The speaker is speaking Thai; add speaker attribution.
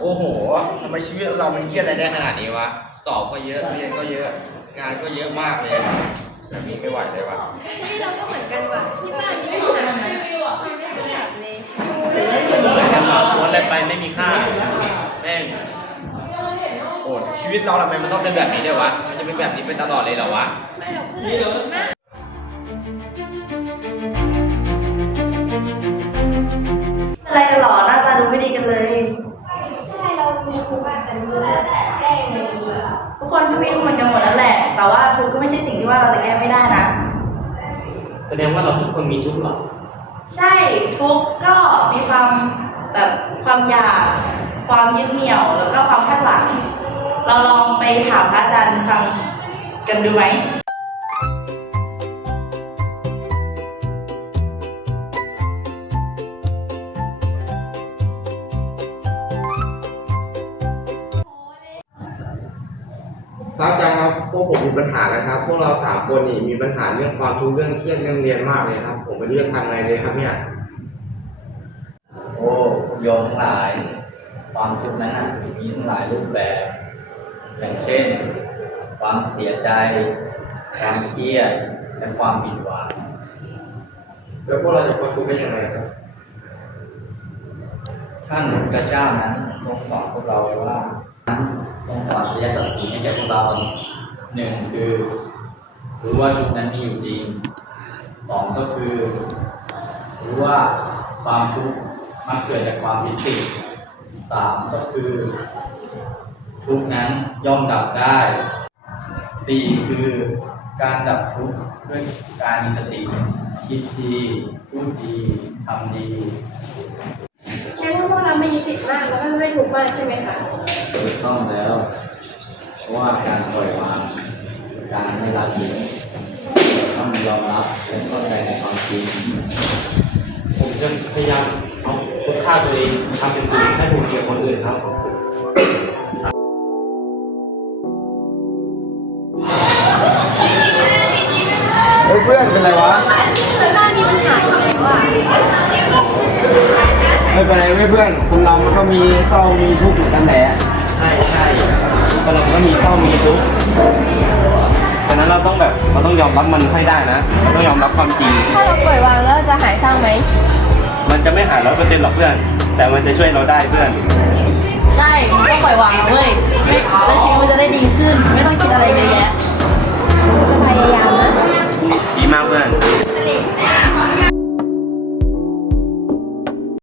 Speaker 1: โอ้โหทำไมชีวิตเรามันเครียดอะไรได้ขนาดนี้วะ สอบก็เยอะ เรียนก็เยอะ งานก็เยอะมากเลยแบบนี้ไม่ไหวเลยวะ
Speaker 2: นี่เราก็เหมือนกันว่ะที่บ้านมีปัญหาไม่ค่อยแบบเลย
Speaker 3: ก็เหมือนกันเราโพสต์อะไรไปไม่มีค่าแม่ง
Speaker 1: โอ้ชีวิตเราทำไมมันต้องเป็นแบบนี้ด้วยวะ มันจะเป็นแบบนี้ไปตลอดเลยเหรอวะ
Speaker 2: ไม่หรอกเพื่อนคิดมาก ครูบ้านแต่มือแกล้งเลย
Speaker 4: ทุกคนก็มีทุกคนกันหมดนั่นแหละ แต่ว่าทุกข์ก็ไม่ใช่สิ่งที่ว่าเราจะแก้ไม่ได้นะ
Speaker 3: แสดงว่าเราทุกคนมีทุกข์หรอ
Speaker 4: ใช่ทุกข์ก็มีความแบบความอยาก ความยึดเหนี่ยวแล้วก็ความคาดหวัง เราลองไปถามพระอาจารย์ฟังกันดูไหม
Speaker 1: พระอาจารย์ครับพวกผมมีปัญหากันครับ พวกเราสามคนนี่มีปัญหาเรื่องความทุกข์เรื่องเครียดเรื่องเรียนมากเลยครับ ผมไม่รู้จะทำไงเลยครับเนี่ย
Speaker 5: โอ้โยมทั้งหลาย ความทุกข์นั้นน่ะมีทั้งหลายรูปแบบ อย่างเช่น ความเสียใจ ความเครียด และความผิดหวัง
Speaker 1: แล้วพวกเราจะพ้นทุกข์ได้ยังไงครับ
Speaker 5: ท่านพระเจ้านั้นทรงสอนพวกเราไว้ว่า ทรงสอนอริยสัจสี่ให้แก่พวกเราหนึ่งคือรู้ว่าทุกนั้นมีอยู่จริงสองก็คือรู้ว่าความทุกข์มักเกิดจากความผิดผิดสามก็คือ ทุกข์นั้นย่อมดับได้สี่คือการดับทุกข์ด้วยการมีสติคิดดีพูดดีทำดี
Speaker 2: งั้นพวกเราไม่ยึดติดมากแล้วก็ไม่ทุกข์มากใช่ไหมคะ
Speaker 5: ถูกต้องแล้ว เพราะว่าการปล่อยวางการไม่ละทิ้งต้องยอมรับและเข้าใจในความจริง
Speaker 3: ผมจะพยายามเอาคุณค่าตัวเองทำเป็นจริงให้ถูกเกียรติคนอื่นครับ
Speaker 1: เฮ้ยเพื่อนเป็นไรวะ
Speaker 2: ที่บ้านมีปัญหาอะไรวะ
Speaker 1: ไม่เป็นไรเว้ยเพื่อนคนเรามันก็มีเศร้ามีทุกข์เหมือนกันแหละ
Speaker 3: ใช่ใช่คนเราก็มีข้อมีทุกข์ฉะนั้นเราต้องแบบเราต้องยอมรับมันให้ได้นะเราต้องยอมรับความจริง
Speaker 2: ถ้าเราปล่อยวางแล้วจะหายเศร้าไหม
Speaker 3: มันจะไม่หายร้อยเปอร์เซ็นต์หรอกเพื่อน แต่มันจะช่วยเราได้เพื่อน
Speaker 4: ใช่ต้องปล่อยวาง